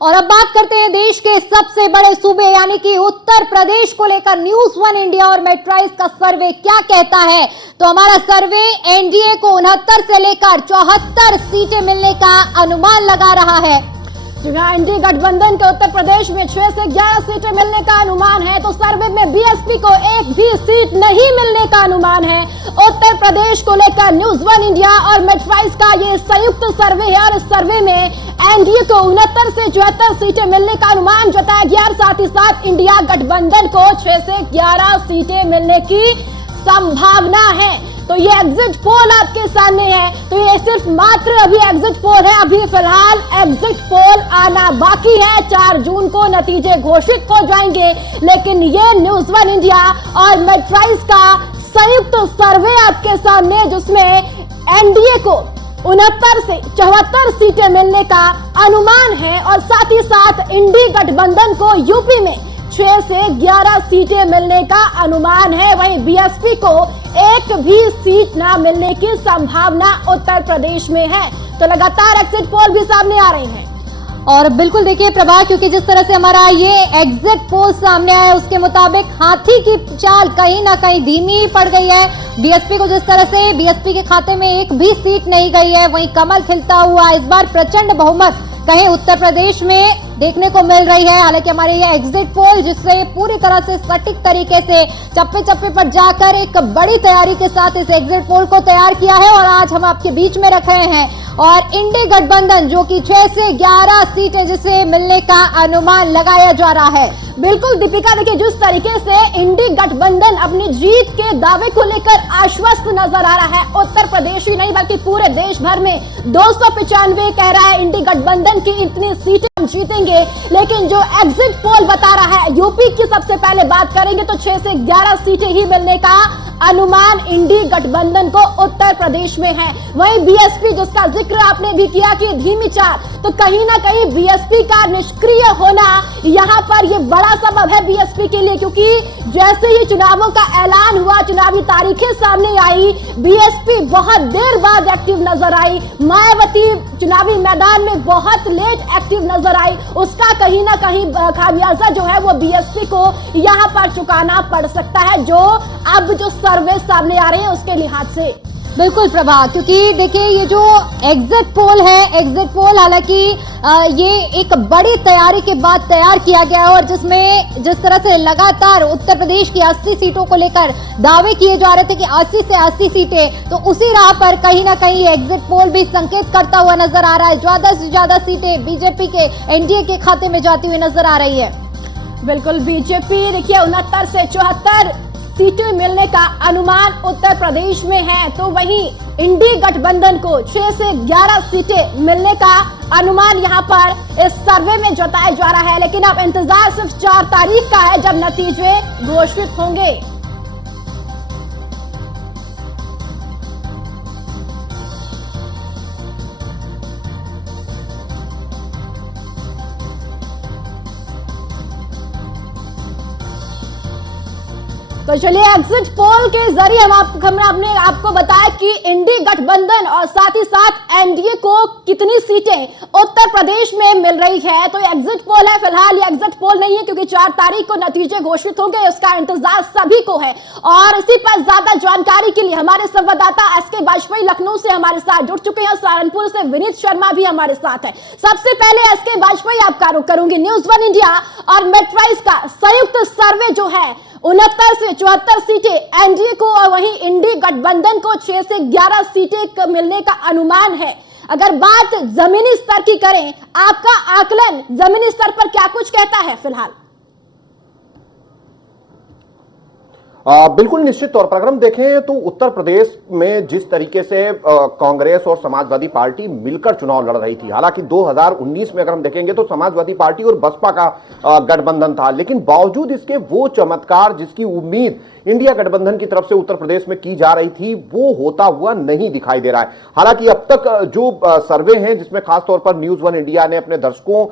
और अब बात करते हैं देश के सबसे बड़े सूबे यानी कि उत्तर प्रदेश को लेकर न्यूज वन इंडिया और मेट्राइज का सर्वे क्या कहता है। तो हमारा सर्वे एनडीए को 69 से लेकर 74 सीटें मिलने का अनुमान लगा रहा है। जहां एनडीए गठबंधन के उत्तर प्रदेश में 6 से 11 सीटें मिलने का अनुमान है, तो सर्वे में बीएसपी को एक भी सीट नहीं मिलने का अनुमान है। उत्तर प्रदेश को लेकर न्यूज वन इंडिया और मेट्राइज का ये संयुक्त सर्वे है और इस सर्वे में एनडीए को 69 से 74 सीटें मिलने का अनुमान जताया गया और साथ ही साथ इंडिया गठबंधन को 6 से 11 सीटें मिलने की संभावना है। तो ये एग्जिट पोल आपके सामने है। तो ये सिर्फ मात्र अभी एग्जिट पोल है, अभी फिलहाल एग्जिट पोल आना बाकी है। 4 जून को नतीजे घोषित हो जाएंगे, लेकिन ये न्यूज वन इंडिया और मेट्राइज का संयुक्त सर्वे आपके सामने, जिसमें एनडीए को 69 से 74 सीटें मिलने का अनुमान है और साथ ही साथ इंडी गठबंधन को यूपी में 6 से 11 सीटें मिलने का अनुमान है। वहीं बीएसपी को एक भी सीट ना मिलने की संभावना उत्तर प्रदेश में है। तो लगातार एग्जिट पोल भी सामने आ रहे हैं। और बिल्कुल देखिए प्रभा, क्योंकि जिस तरह से हमारा ये एग्जिट पोल सामने आया उसके मुताबिक हाथी की चाल कहीं ना कहीं धीमी पड़ गई है। बीएसपी को जिस तरह से बीएसपी के खाते में एक भी सीट नहीं गई है, वहीं कमल खिलता हुआ इस बार प्रचंड बहुमत कहीं उत्तर प्रदेश में देखने को मिल रही है। हालांकि हमारे ये एग्जिट पोल जिससे पूरी तरह से सटीक तरीके से चप्पे चप्पे पर जाकर एक बड़ी तैयारी के साथ इस एग्जिट पोल को तैयार किया है और आज हम आपके बीच में रख रहे हैं। और इंडी गठबंधन जो कि 6 से 11 सीटें जिसे मिलने का अनुमान लगाया जा रहा है। बिल्कुल दीपिका, देखिए जिस तरीके से इंडी गठबंधन अपनी जीत के दावे को लेकर आश्वस्त नजर आ रहा है, उत्तर प्रदेश ही नहीं बल्कि पूरे देश भर में 295 कह रहा है इंडी गठबंधन की इतनी सीटें हम जीतेंगे। लेकिन जो एग्जिट पोल बता रहा है, यूपी की सबसे पहले बात करेंगे तो 6 से 11 सीटें ही मिलने का अनुमान इंडी गठबंधन को उत्तर प्रदेश में है। वहीं बीएसपी जिसका जिक्र आपने भी किया कि धीमी चाल, तो कहीं ना कहीं बीएसपी का निष्क्रिय होना यहाँ पर ये बड़ा सबब है बीएसपी के लिए, क्योंकि जैसे ही चुनावों का ऐलान हुआ, चुनावी तारीखें सामने आई, बीएसपी बहुत देर बाद एक्टिव नजर आई। मायावती चुनावी मैदान में बहुत लेट एक्टिव नजर आई। उसका कहीं ना कहीं खामियाजा जो है वो बीएसपी को यहाँ पर चुकाना पड़ सकता है, जो अब जो सर्वे सामने आ रहे हैं उसके लिहाज से। बिल्कुल प्रभा, क्योंकि देखिए ये जो एग्जिट पोल है, एग्जिट पोल हालांकि ये एक बड़ी तैयारी के बाद तैयार किया गया है और जिसमें जिस तरह से लगातार उत्तर प्रदेश की 80 सीटों को लेकर दावे किए जा रहे थे कि 80 से 80 सीटें, तो उसी राह पर कहीं ना कहीं एग्जिट पोल भी संकेत करता हुआ नजर आ रहा है। ज्यादा से ज्यादा सीटें बीजेपी के एनडीए के खाते में जाती हुई नजर आ रही है। बिल्कुल, बीजेपी देखिए 69 से 74 सीटें मिलने का अनुमान उत्तर प्रदेश में है, तो वहीं इंडी गठबंधन को 6 से 11 सीटें मिलने का अनुमान यहां पर इस सर्वे में जताया जा रहा है। लेकिन अब इंतजार सिर्फ 4 तारीख का है जब नतीजे घोषित होंगे। तो चलिए एग्जिट पोल के जरिए हमने आपको बताया कि इंडी गठबंधन और साथ ही साथ एनडीए को कितनी सीटें उत्तर प्रदेश में मिल रही है। तो ये एग्जिट पोल है, फिलहाल ये एग्जिट पोल नहीं है क्योंकि 4 तारीख को नतीजे घोषित होंगे, उसका इंतजार सभी को है। और इसी पर ज्यादा जानकारी के लिए हमारे संवाददाता एसके वाजपेयी लखनऊ से हमारे साथ जुड़ चुके हैं, सहारनपुर से विनीत शर्मा भी हमारे साथ है। सबसे पहले एसके वाजपेयी आपका रुख करूंगी, न्यूज वन इंडिया और मेट्राइज का संयुक्त सर्वे जो है 69 से 74 सीटें एनडीए को और वहीं इंडी गठबंधन को 6 से 11 सीटें मिलने का अनुमान है। अगर बात जमीनी स्तर की करें, आपका आकलन जमीनी स्तर पर क्या कुछ कहता है फिलहाल? बिल्कुल निश्चित तौर पर अगर हम देखें तो उत्तर प्रदेश में जिस तरीके से कांग्रेस और समाजवादी पार्टी मिलकर चुनाव लड़ रही थी, हालांकि 2019 में अगर हम देखेंगे तो समाजवादी पार्टी और बसपा का गठबंधन था, लेकिन बावजूद इसके वो चमत्कार जिसकी उम्मीद इंडिया गठबंधन की तरफ से उत्तर प्रदेश में की जा रही थी वो होता हुआ नहीं दिखाई दे रहा है। हालांकि अब तक जो सर्वे हैं जिसमें खासतौर पर न्यूज वन इंडिया ने अपने दर्शकों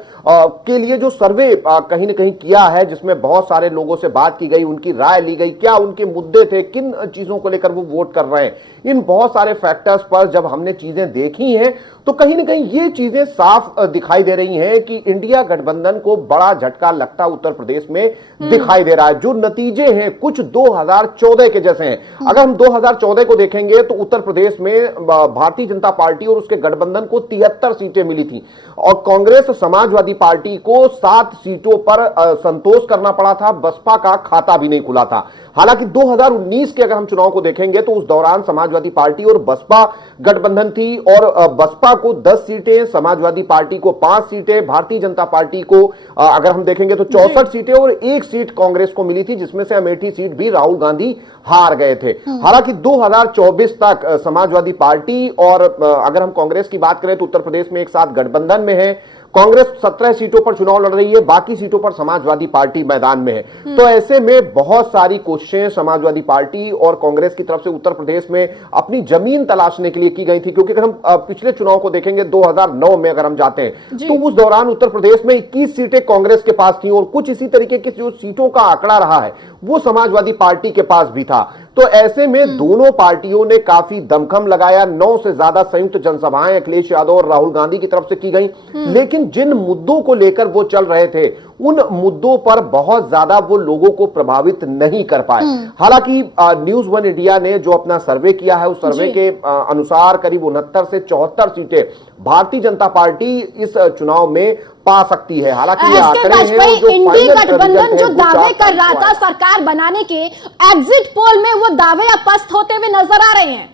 के लिए जो सर्वे कहीं ना कहीं किया है, जिसमें बहुत सारे लोगों से बात की गई, उनकी राय ली गई, क्या उनके मुद्दे थे, किन चीजों को लेकर वो वोट कर रहे हैं, इन बहुत सारे फैक्टर्स पर जब हमने चीजें देखी हैं तो कहीं ना कहीं ये चीजें साफ दिखाई दे रही हैं कि इंडिया गठबंधन को बड़ा झटका लगता उत्तर प्रदेश में दिखाई दे रहा है। जो नतीजे हैं कुछ 2014 के जैसे हैं। अगर हम 2014 को देखेंगे तो उत्तर प्रदेश में भारतीय जनता पार्टी और उसके गठबंधन को 73 सीटें मिली थी और कांग्रेस समाजवादी पार्टी को 7 सीटों पर संतोष करना पड़ा था। बसपा का खाता भी नहीं खुला था। हालांकि 2019 के अगर हम चुनाव को देखेंगे तो उस दौरान समाजवादी पार्टी और बसपा गठबंधन थी और बसपा को 10 सीटें, समाजवादी पार्टी को 5 सीटें, भारतीय जनता पार्टी को अगर हम देखेंगे तो 64 सीटें और 1 सीट कांग्रेस को मिली थी, जिसमें से अमेठी सीट भी राहुल गांधी हार गए थे। हालांकि 2024 तक समाजवादी पार्टी और अगर हम कांग्रेस की बात करें तो उत्तर प्रदेश में एक साथ गठबंधन में है। कांग्रेस 17 सीटों पर चुनाव लड़ रही है, बाकी सीटों पर समाजवादी पार्टी मैदान में है। तो ऐसे में बहुत सारी कोशिशें समाजवादी पार्टी और कांग्रेस की तरफ से उत्तर प्रदेश में अपनी जमीन तलाशने के लिए की गई थी, क्योंकि अगर हम पिछले चुनाव को देखेंगे 2009 में अगर हम जाते हैं तो उस दौरान उत्तर प्रदेश में 21 सीटें कांग्रेस के पास थी और कुछ इसी तरीके की जो सीटों का आंकड़ा रहा है वो समाजवादी पार्टी के पास भी था। तो ऐसे में दोनों पार्टियों ने काफी दमखम लगाया। 9 से ज्यादा संयुक्त जनसभाएं अखिलेश यादव और राहुल गांधी की तरफ से की गई, लेकिन जिन मुद्दों को लेकर वो चल रहे थे उन मुद्दों पर बहुत ज्यादा वो लोगों को प्रभावित नहीं कर पाए। हालांकि न्यूज वन इंडिया ने जो अपना सर्वे किया है उस सर्वे के अनुसार करीब 69 से 74 सीटें भारतीय जनता पार्टी इस चुनाव में पा सकती है। हालांकि ये आंकड़े हैं जो इंडी गठबंधन जो दावे कर रहा था सरकार बनाने के, एग्जिट पोल में वो दावे अब पस्त होते हुए नजर आ रहे हैं।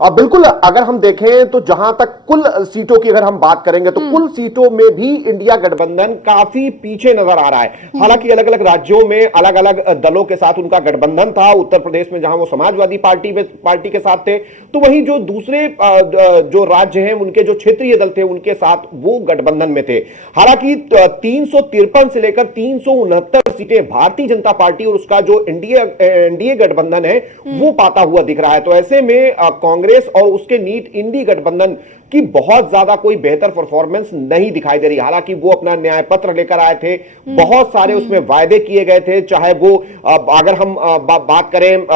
बिल्कुल, अगर हम देखें तो जहां तक कुल सीटों की अगर हम बात करेंगे तो कुल सीटों में भी इंडिया गठबंधन काफी पीछे नजर आ रहा है। हालांकि अलग अलग राज्यों में अलग अलग दलों के साथ उनका गठबंधन था। उत्तर प्रदेश में जहां वो समाजवादी पार्टी के साथ थे, तो वहीं जो दूसरे जो राज्य हैं उनके जो क्षेत्रीय दल थे उनके साथ वो गठबंधन में थे। हालांकि 353 से लेकर 369 सीटें भारतीय जनता पार्टी और उसका जो एनडीए गठबंधन है वो पाता हुआ दिख रहा है। तो ऐसे में कांग्रेस और उसके नीट इंडी गठबंधन की बहुत ज्यादा कोई बेहतर परफॉर्मेंस नहीं दिखाई दे रही। हालांकि वो अपना न्याय पत्र लेकर आए थे, बहुत सारे उसमें वायदे किए गए थे, चाहे वो अगर हम बात करें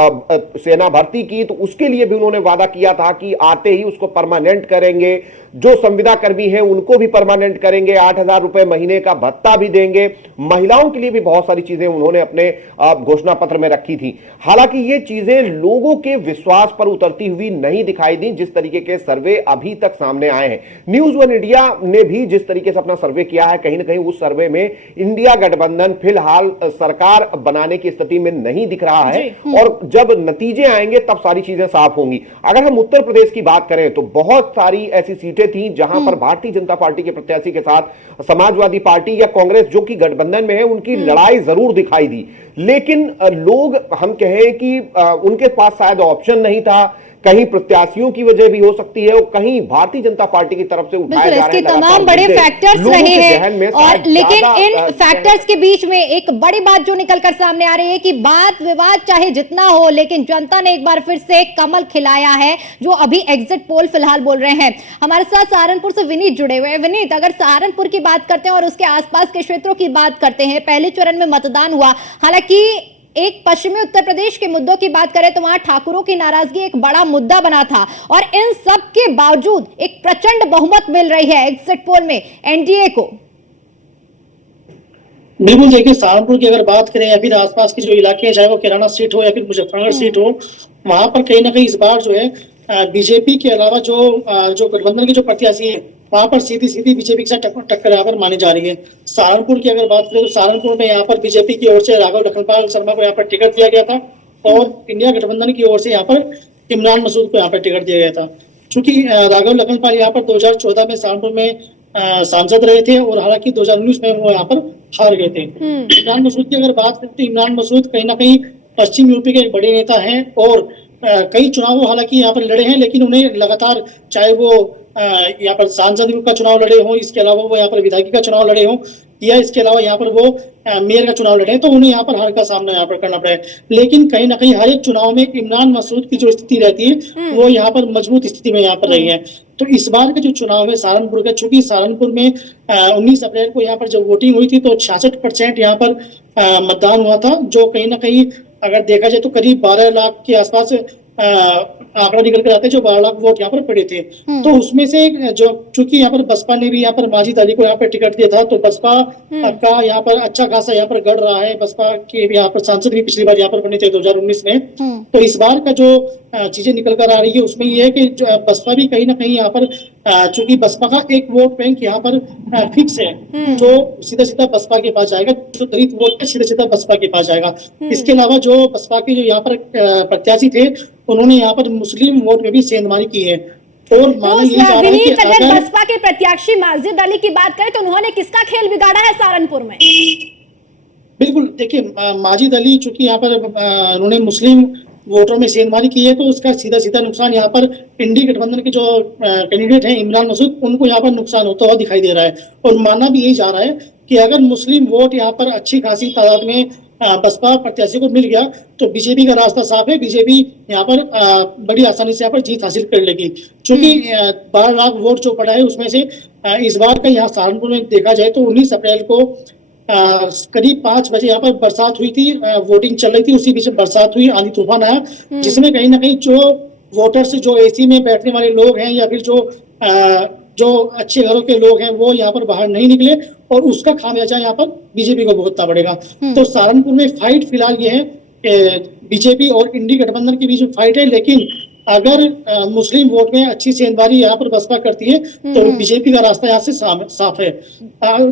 सेना भर्ती की तो उसके लिए भी उन्होंने वादा किया था कि आते ही उसको परमानेंट करेंगे, जो संविदा कर्मी हैं उनको भी परमानेंट करेंगे, 8,000 रुपए महीने का भत्ता भी देंगे। महिलाओं के लिए भी बहुत सारी चीजें उन्होंने अपने घोषणा पत्र में रखी थी। हालांकि ये चीजें लोगों के विश्वास पर उतरती हुई नहीं दिखाई दी, जिस तरीके के सर्वे अभी तक सामने आए हैं। न्यूज वन इंडिया ने भी जिस तरीके से अपना सर्वे किया है, कहीं ना कहीं उस सर्वे में इंडिया गठबंधन फिलहाल सरकार बनाने की स्थिति में नहीं दिख रहा है और जब नतीजे आएंगे तब सारी चीजें साफ होंगी। अगर हम उत्तर प्रदेश की बात करें तो बहुत सारी ऐसी सीटें थी जहां पर भारतीय जनता पार्टी के प्रत्याशी के साथ समाजवादी पार्टी या कांग्रेस जो कि गठबंधन में है उनकी लड़ाई जरूर दिखाई दी, लेकिन लोग हम कहें कि उनके पास शायद ऑप्शन नहीं था। कहीं प्रत्याशियों की वजह भी हो सकती है और कहीं भारतीय जनता पार्टी की तरफ से उठाए जा रहे तमाम बड़े फैक्टर्स रहे हैं और लेकिन इन फैक्टर्स के बीच में एक बड़ी बात जो निकलकर सामने आ रही है कि बात विवाद चाहे जितना हो, लेकिन जनता ने एक बार फिर से कमल खिलाया है, जो अभी एग्जिट पोल फिलहाल बोल रहे हैं। हमारे साथ सहारनपुर से विनीत जुड़े हुए हैं। विनीत, अगर सहारनपुर की बात करते हैं और उसके आसपास के क्षेत्रों की बात करते हैं, पहले चरण में मतदान हुआ, हालांकि एक पश्चिमी उत्तर प्रदेश के मुद्दों की बात करें तो वहां ठाकुरों की नाराजगी एक बड़ा मुद्दा बना था और इन सब के बावजूद एक प्रचंड बहुमत मिल रही है एग्जिट पोल में एनडीए को। बिल्कुल, देखिए सहारनपुर की अगर बात करें या फिर आसपास के जो इलाके हैं, चाहे वो किराना सीट हो या फिर मुजफ्फरनगर सीट हो, वहां पर कहीं ना कहीं इस बार जो है बीजेपी के अलावा जो गठबंधन के जो प्रत्याशी है वहां पर सीधी बीजेपी के साथ टक्कर यहाँ पर मानी जा रही है। सहारनपुर की अगर बात करें तो सहारनपुर में यहाँ पर बीजेपी की ओर से राघव लखनपाल शर्मा को यहाँ पर टिकट दिया गया था और इंडिया गठबंधन की ओर से यहाँ पर इमरान मसूद को यहाँ पर टिकट दिया गया था। चूंकि राघव लखनपाल यहाँ पर 2014 में सहारनपुर में सांसद रहे थे और हालांकि 2019 में वो यहाँ पर हार गए थे। इमरान मसूद की अगर बात करें तो इमरान मसूद कहीं ना कहीं पश्चिम यूपी के एक बड़े नेता हैं और कई चुनाव हालांकि यहाँ पर लड़े हैं, लेकिन उन्हें लगातार चाहे वो यहाँ पर सांसद का चुनाव लड़े हों, इसके अलावा वो यहाँ पर विधायकी का चुनाव लड़े हों या इसके अलावा यहाँ पर वो मेयर का चुनाव लड़े, तो उन्हें यहाँ पर हार का सामना यहाँ पर करना पड़ा है। लेकिन कहीं ना कहीं हर एक चुनाव में इमरान मसूद की जो स्थिति रहती है वो यहाँ पर मजबूत स्थिति में यहाँ पर रही है। तो इस बार के जो चुनाव है सहारनपुर का, चूंकि सहारनपुर में 19 अप्रैल को यहाँ पर जब वोटिंग हुई थी तो 66% यहाँ पर मतदान हुआ था, जो कहीं ना कहीं अगर देखा जाए तो करीब 12 लाख के आसपास आंकड़ा निकल कर आते हैं, जो 12 लाख वोट यहाँ पर पड़े थे। तो उसमें से जो चूंकि यहाँ पर बसपा ने भी यहाँ पर माजिद अली को यहाँ पर टिकट दिया था, तो बसपा का यहाँ पर अच्छा खासा यहाँ पर गढ़ रहा है। बसपा के यहाँ पर सांसद भी पिछली बार यहाँ पर बने थे 2019 में। तो इस बार का जो चीजें निकल कर आ रही है उसमें ये है कि बसपा भी कहीं ना कहीं यहाँ पर चूंकि बसपा का एक वोट बैंक यहाँ पर फिक्स है, जो सीधा सीधा बसपा के पास जाएगा, जो दलित वोट है सीधा सीधा बसपा के पास जाएगा। इसके अलावा जो बसपा के जो यहाँ पर प्रत्याशी थे उन्होंने यहाँ पर मुस्लिम वोट में भी सेंधमारी की है। और माना यही जा रहा है कि अगर बसपा के प्रत्याशी माजिद अली की बात करें तो उन्होंने किसका खेल बिगाड़ा है सहारनपुर में? बिल्कुल, देखिए माजिद अली चूंकि यहाँ पर उन्होंने मुस्लिम वोटरों में सेंधमारी की है, तो उसका सीधा सीधा नुकसान यहाँ पर इंडी गठबंधन के जो कैंडिडेट हैं इमरान मसूद, उनको यहाँ पर नुकसान होता हुआ दिखाई दे रहा है। और मानना भी यही जा रहा है कि अगर मुस्लिम वोट यहाँ पर अच्छी खासी तादाद में बसपा प्रत्याशी को मिल गया तो बीजेपी का रास्ता साफ है, बीजेपी यहाँ पर बड़ी आसानी से यहाँ पर जीत हासिल कर लेगी। चूंकि 12 लाख वोट जो पड़ा है उसमें से इस बार का यहाँ सहारनपुर में देखा जाए तो 19 अप्रैल को करीब 5 बजे यहाँ पर बरसात हुई थी, वोटिंग चल रही थी, उसी बीच बरसात हुई, आंधी तूफान आया, जिसमें कहीं ना कहीं जो वोटर्स जो एसी में बैठने वाले लोग हैं या फिर जो अच्छे घरों के लोग हैं वो यहाँ पर बाहर नहीं निकले, और उसका खामियाजा यहाँ पर बीजेपी को भुगतना पड़ेगा। तो सहारनपुर में फाइट फिलहाल ये है कि बीजेपी और इंडी गठबंधन के बीच में फाइट है, लेकिन अगर मुस्लिम वोट में अच्छी सेंधमारी यहाँ पर बसपा करती है तो बीजेपी का रास्ता यहाँ से साफ है।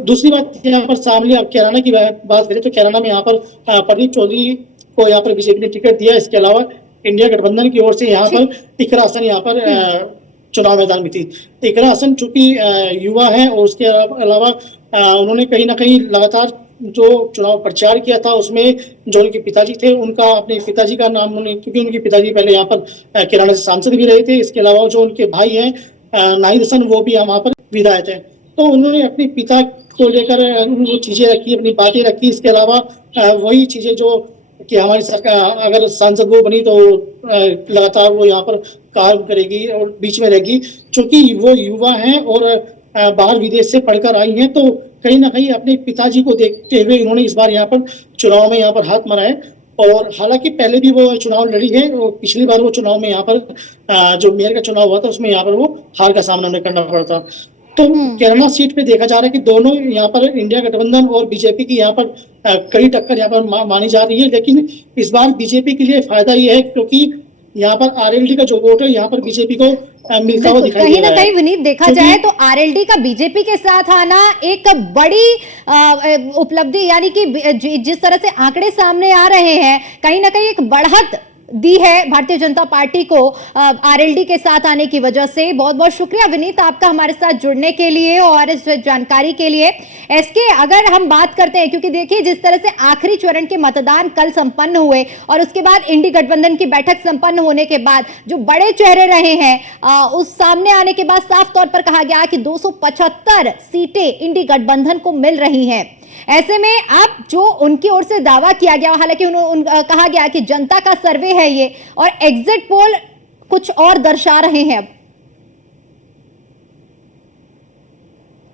दूसरी बात यहाँ पर सामने अब कैराना की बात करें तो कैराना में यहाँ पर प्रदीप चौधरी को यहाँ पर बीजेपी ने टिकट दिया। इसके अलावा इंडिया गठबंधन की ओर से यहाँ पर इकरा हसन यहाँ पर चुनाव मैदान में थी। इकरा हसन चूंकि युवा है और उसके अलावा उन्होंने कहीं ना कहीं लगातार जो चुनाव प्रचार किया था उसमें जो उनके पिताजी थे उनका अपने पिताजी का नाम उन्होंने, क्योंकि उनके पिताजी पहले यहाँ पर किराना से सांसद भी रहे थे। इसके अलावा जो उनके भाई हैं नाहिद हसन, वो भी वहाँ पर विधायक है। तो उन्होंने अपने पिता को लेकर वो चीजें रखी, अपनी बातें रखी। इसके अलावा वही चीजें जो कि हमारी सरकार अगर सांसद वो बनी तो लगातार वो यहाँ पर काम करेगी और बीच में रहेगी। चूंकि वो युवा हैं और बाहर विदेश से पढ़कर आई हैं, तो कहीं ना कहीं अपने पिताजी को देखते हुए इन्होंने इस बार यहाँ पर चुनाव में यहाँ पर हाथ मारा है। और हालांकि पहले भी वो चुनाव लड़ी है, और पिछली बार वो चुनाव में यहाँ पर जो मेयर का चुनाव हुआ था उसमें यहाँ पर वो हार का सामना उन्हें करना पड़ा था। तो कैराना सीट पे देखा जा रहा है कि दोनों यहाँ पर इंडिया गठबंधन और बीजेपी की यहाँ पर कड़ी टक्कर यहाँ पर मानी जा रही है। लेकिन इस बार बीजेपी के लिए फायदा ये है क्योंकि यहाँ पर आरएलडी का जो वोट है यहाँ पर बीजेपी को मिलता हुआ दिखाई दे रहा है। कहीं ना कहीं विनीत देखा जाए तो आरएलडी का बीजेपी के साथ आना एक बड़ी उपलब्धि, यानी कि जिस तरह से आंकड़े सामने आ रहे हैं कहीं ना कहीं एक बढ़त दी है भारतीय जनता पार्टी को आरएलडी के साथ आने की वजह से। बहुत बहुत शुक्रिया विनीत आपका हमारे साथ जुड़ने के लिए और इस जानकारी के लिए। एसके, अगर हम बात करते हैं, क्योंकि देखिए जिस तरह से आखिरी चरण के मतदान कल संपन्न हुए और उसके बाद इंडी गठबंधन की बैठक संपन्न होने के बाद जो बड़े चेहरे रहे हैं उस सामने आने के बाद साफ तौर पर कहा गया कि 275 सीटें इंडी गठबंधन को मिल रही हैं। ऐसे में अब जो उनकी ओर से दावा किया गया, हालांकि कहा गया कि जनता का सर्वे है ये और एग्जिट पोल कुछ और दर्शा रहे हैं। अब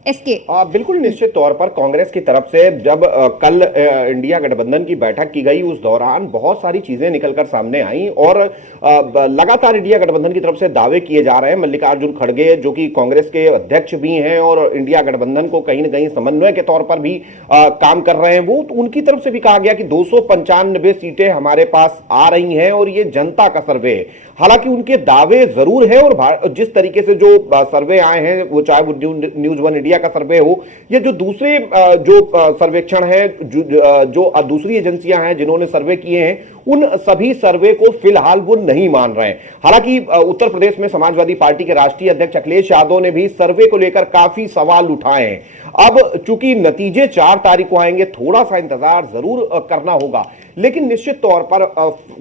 इसके बिल्कुल निश्चित तौर पर कांग्रेस की तरफ से जब कल इंडिया गठबंधन की बैठक की गई उस दौरान बहुत सारी चीजें निकलकर सामने आई और लगातार इंडिया गठबंधन की तरफ से दावे किए जा रहे हैं। मल्लिकार्जुन खड़गे जो कि कांग्रेस के अध्यक्ष भी हैं और इंडिया गठबंधन को कहीं ना कहीं समन्वय के तौर पर भी काम कर रहे हैं, वो तो उनकी तरफ से भी कहा गया कि 295 सीटें हमारे पास आ रही हैं और ये जनता का सर्वे है। हालांकि उनके दावे जरूर है और जिस तरीके से जो सर्वे आए हैं, वो चाहे वो न्यूज वन इंडिया का सर्वे हो या जो दूसरे जो सर्वेक्षण है, जो दूसरी एजेंसियां हैं जिन्होंने सर्वे किए हैं, उन सभी सर्वे को फिलहाल वो नहीं मान रहे हैं। हालांकि उत्तर प्रदेश में समाजवादी पार्टी के राष्ट्रीय अध्यक्ष अखिलेश यादव ने भी सर्वे को लेकर काफी सवाल उठाए हैं। अब चूंकि नतीजे 4 तारीख को आएंगे, थोड़ा सा इंतजार जरूर करना होगा, लेकिन निश्चित तौर पर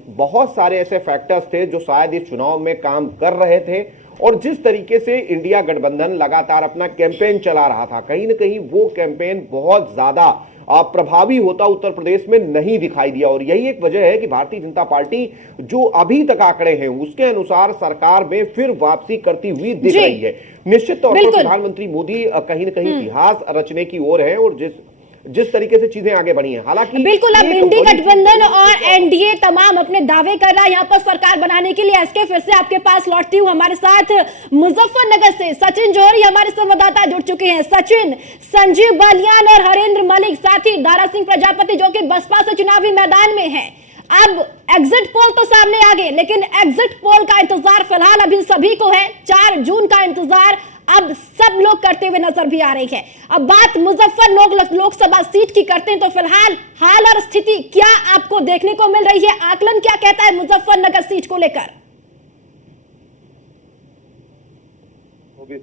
बहुत सारे ऐसे फैक्टर्स थे जो शायद इस चुनाव में काम कर रहे थे और जिस तरीके से इंडिया गठबंधन लगातार अपना कैंपेन चला रहा था, कहीं ना कहीं वो कैंपेन बहुत ज्यादा प्रभावी होता उत्तर प्रदेश में नहीं दिखाई दिया। और यही एक वजह है कि भारतीय जनता पार्टी जो अभी तक आंकड़े हैं उसके अनुसार सरकार में फिर वापसी करती हुई दिख रही है। निश्चित तौर पर प्रधानमंत्री मोदी कहीं न कहीं इतिहास रचने की ओर है और जिस तरीके से चीजें आगे बढ़ी हैं, हालांकि बिल्कुल अब इंडी गठबंधन और एनडीए तमाम अपने दावे कर रहा है यहाँ पर सरकार बनाने के लिए। एसके फिर से आपके पास लौटती हूँ। हमारे साथ मुजफ्फरनगर से सचिन जौहरी हमारे संवाददाता जुड़ चुके हैं। सचिन, संजीव बालियान और हरेंद्र मलिक, साथ ही दारा सिंह प्रजापति जो कि बसपा से चुनावी मैदान में है। अब एग्जिट पोल तो सामने आ गए, लेकिन एग्जिट पोल का इंतजार फिलहाल अभी सभी को है। 4 जून का इंतजार अब सब लोग करते हुए नजर भी आ रही है। अब बात मुजफ्फरनगर लोकसभा सीट की करते हैं तो फिलहाल हाल और स्थिति क्या आपको देखने को मिल रही है? आकलन क्या कहता है मुजफ्फरनगर सीट को लेकर?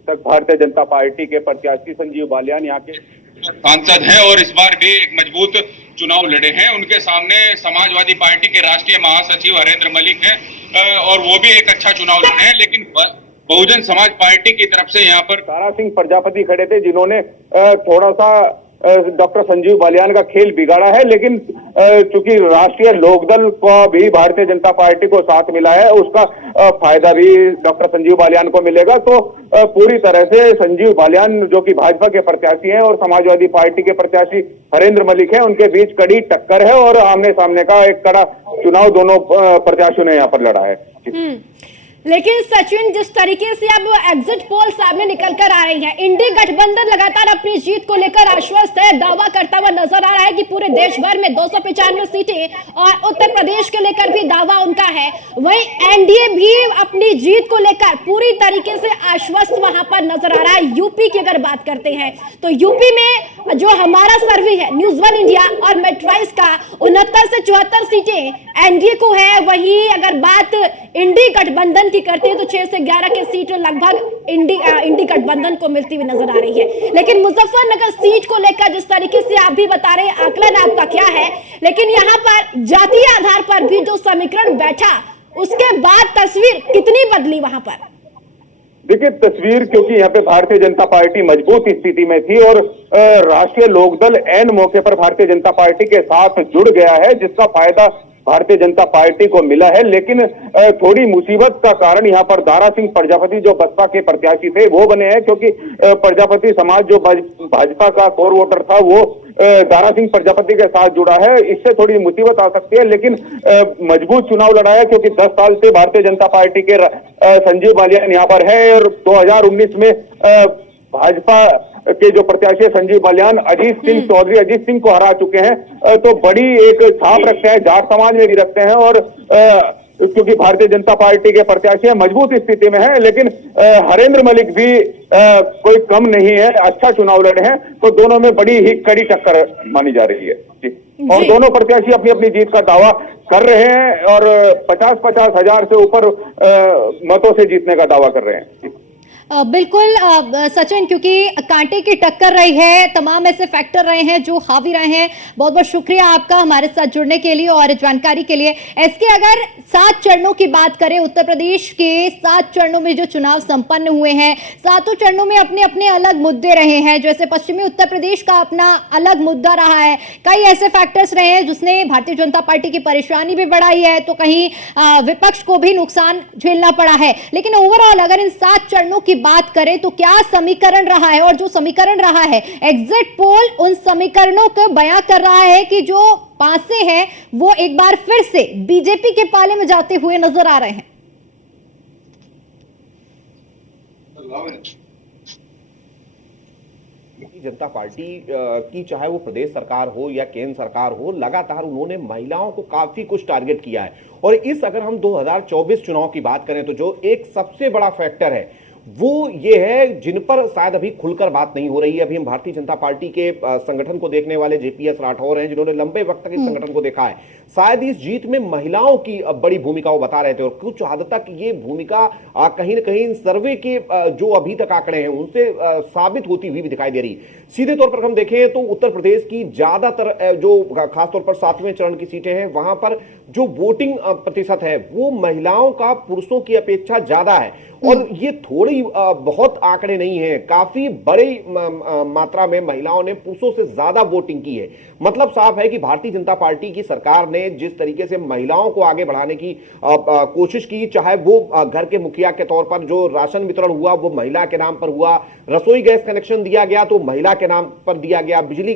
तक भारतीय जनता पार्टी के प्रत्याशी संजीव बालियान यहाँ के सांसद हैं और इस बार भी एक मजबूत चुनाव लड़े हैं। उनके सामने समाजवादी पार्टी के राष्ट्रीय महासचिव हरेंद्र मलिक हैं और वो भी एक अच्छा चुनाव लड़े हैं। लेकिन बहुजन समाज पार्टी की तरफ से यहाँ पर दारा सिंह प्रजापति खड़े थे जिन्होंने थोड़ा सा डॉक्टर संजीव बालियान का खेल बिगाड़ा है। लेकिन चूंकि राष्ट्रीय लोकदल को भी भारतीय जनता पार्टी को साथ मिला है, उसका फायदा भी डॉक्टर संजीव बालियान को मिलेगा। तो पूरी तरह से संजीव बालियान जो कि भाजपा के प्रत्याशी हैं और समाजवादी पार्टी के प्रत्याशी हरेंद्र मलिक हैं, उनके बीच कड़ी टक्कर है और आमने सामने का एक कड़ा चुनाव दोनों प्रत्याशियों ने यहाँ पर लड़ा है। लेकिन सचिन, जिस तरीके से अब एग्जिट पोल सामने निकल कर आ रही है, इंडी गठबंधन लगातार अपनी जीत को लेकर आश्वस्त है, दावा करता हुआ नजर आ रहा है कि पूरे देश भर में 295 सीटें और उत्तर प्रदेश के लेकर भी दावा उनका है। वहीं एनडीए भी अपनी जीत को लेकर पूरी तरीके से आश्वस्त वहां पर नजर आ रहा है। यूपी की अगर बात करते हैं तो यूपी में जो हमारा सर्वे है न्यूज वन इंडिया और मेट्राइज का 69 से 74 सीटें एनडीए को है। वहीं अगर बात इंडी गठबंधन की करते हैं तो 6 से 11 की सीट लगभग इंडी गठबंधन को मिलती हुई नजर आ रही है। लेकिन मुजफ्फरनगर सीट को लेकर जिस तरीके से आप भी बता रहे हैं, आकलन आपका क्या है? लेकिन यहाँ पर जातीय आधार पर भी जो समीकरण बैठा, उसके बाद तस्वीर कितनी बदली वहां पर? देखिए, तस्वीर क्योंकि यहाँ पे भारतीय जनता पार्टी मजबूत स्थिति में थी और राष्ट्रीय लोकदल ऐन मौके पर भारतीय जनता पार्टी के साथ जुड़ गया है, जिसका फायदा भारतीय जनता पार्टी को मिला है। लेकिन थोड़ी मुसीबत का कारण यहाँ पर दारा सिंह प्रजापति जो बसपा के प्रत्याशी थे वो बने हैं, क्योंकि प्रजापति समाज जो भाजपा का कोर वोटर था वो दारा सिंह प्रजापति के साथ जुड़ा है। इससे थोड़ी मुसीबत आ सकती है। लेकिन मजबूत चुनाव लड़ा है क्योंकि 10 साल से भारतीय जनता पार्टी के संजीव बालियान यहाँ पर है और 2019 में भाजपा के जो प्रत्याशी संजीव बालियान अजीत सिंह चौधरी अजीत सिंह को हरा चुके हैं। तो बड़ी एक छाप रखते हैं, जाट समाज में भी रखते हैं और क्योंकि भारतीय जनता पार्टी के प्रत्याशी मजबूत स्थिति में है। लेकिन हरेंद्र मलिक भी कोई कम नहीं है, अच्छा चुनाव लड़े हैं। तो दोनों में बड़ी ही कड़ी टक्कर मानी जा रही है जी। और दोनों प्रत्याशी अपनी अपनी जीत का दावा कर रहे हैं और 50-50 हजार से ऊपर मतों से जीतने का दावा कर रहे हैं। बिल्कुल सचिन, क्योंकि कांटे की टक्कर रही है, तमाम ऐसे फैक्टर रहे हैं जो हावी रहे हैं। बहुत बहुत शुक्रिया आपका हमारे साथ जुड़ने के लिए और जानकारी के लिए। इसके अगर 7 चरणों की बात करें, उत्तर प्रदेश के 7 चरणों में जो चुनाव संपन्न हुए हैं, 7 चरणों में अपने अपने अलग मुद्दे रहे हैं। जैसे पश्चिमी उत्तर प्रदेश का अपना अलग मुद्दा रहा है, कई ऐसे फैक्टर्स रहे हैं जिसने भारतीय जनता पार्टी की परेशानी भी बढ़ाई है, तो कहीं विपक्ष को भी नुकसान झेलना पड़ा है। लेकिन ओवरऑल अगर इन 7 चरणों की बात करें तो क्या समीकरण रहा है? और जो समीकरण रहा है, एग्जिट पोल उन समीकरणों को बयां कर रहा है कि जो पासे हैं वो एक बार फिर से बीजेपी के पाले में जाते हुए नजर आ रहे हैं। जनता पार्टी की चाहे वो प्रदेश सरकार हो या केंद्र सरकार हो, लगातार उन्होंने महिलाओं को काफी कुछ टारगेट किया है। और इस अगर हम 2024 चुनाव की बात करें तो जो एक सबसे बड़ा फैक्टर है वो ये है, जिन पर शायद अभी खुलकर बात नहीं हो रही है। अभी हम भारतीय जनता पार्टी के संगठन को देखने वाले जेपीएस राठौर हैं, जिन्होंने लंबे वक्त तक इस संगठन को देखा है। शायद इस जीत में महिलाओं की बड़ी भूमिका वो बता रहे थे और कुछ हद तक ये भूमिका कहीं न कहीं सर्वे के जो अभी तक आंकड़े हैं उनसे साबित होती हुई भी दिखाई दे रही। सीधे तौर पर हम देखें तो उत्तर प्रदेश की ज्यादातर जो खासतौर पर 7वें चरण की सीटें हैं, वहां पर जो वोटिंग प्रतिशत है वो महिलाओं का पुरुषों की अपेक्षा ज्यादा है। और ये थोड़ी कोई बहुत आंकड़े नहीं है, काफी बड़ी मात्रा में महिलाओं ने पुरुषों से ज्यादा वोटिंग की है। मतलब साफ है कि भारतीय जनता पार्टी की सरकार ने जिस तरीके से महिलाओं को आगे बढ़ाने की कोशिश की, चाहे वो घर के मुखिया के तौर पर जो राशन वितरण हुआ वो महिला के नाम पर हुआ, रसोई गैस कनेक्शन दिया गया तो महिला के नाम पर दिया गया, बिजली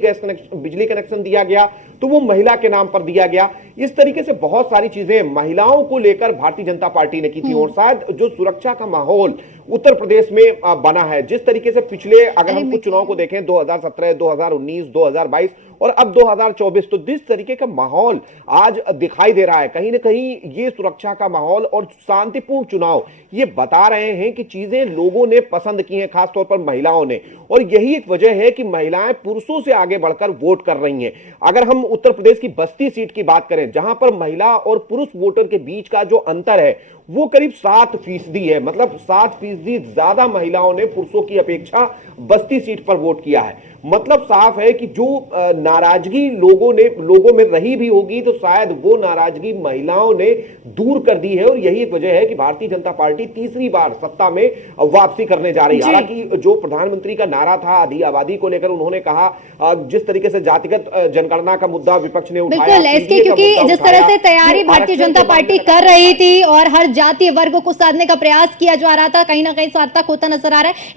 कनेक्शन दिया गया तो वो महिला के नाम पर दिया गया। इस तरीके से बहुत सारी चीजें महिलाओं को लेकर भारतीय जनता पार्टी ने की थी। और शायद जो सुरक्षा का माहौल उत्तर प्रदेश में बना है, जिस तरीके से पिछले अगर हम कुछ चुनाव को देखें 2017, 2019, 2022 और अब 2024, तो जिस तरीके का माहौल आज दिखाई दे रहा है, कहीं ना कहीं ये सुरक्षा का माहौल और शांतिपूर्ण चुनाव ये बता रहे हैं कि चीजें लोगों ने पसंद की हैं, खासतौर पर महिलाओं ने। और यही एक वजह है कि महिलाएं पुरुषों से आगे बढ़कर वोट कर रही हैं। अगर हम उत्तर प्रदेश की बस्ती सीट की बात करें, जहां पर महिला और पुरुष वोटर के बीच का जो अंतर है वो करीब 7% है। मतलब 7% ज्यादा महिलाओं ने पुरुषों की अपेक्षा बस्ती सीट पर वोट किया है। मतलब साफ है कि जो नाराजगी लोगों में रही भी होगी तो शायद वो नाराजगी महिलाओं ने दूर कर दी है। और यही वजह है कि भारतीय जनता पार्टी तीसरी बार सत्ता में वापसी करने जा रही है। हालांकि जो प्रधानमंत्री का नारा था आधी आबादी को लेकर, उन्होंने कहा जिस तरीके से जातिगत जनगणना का मुद्दा विपक्ष ने उठाया, बिल्कुल एसके, क्योंकि जिस तरह से तैयारी भारतीय जनता पार्टी कर रही थी और हर जातीय वर्ग को साधने का प्रयास किया जा रहा था, कहीं ना कहीं सार्थक होता नजर आ रहा है।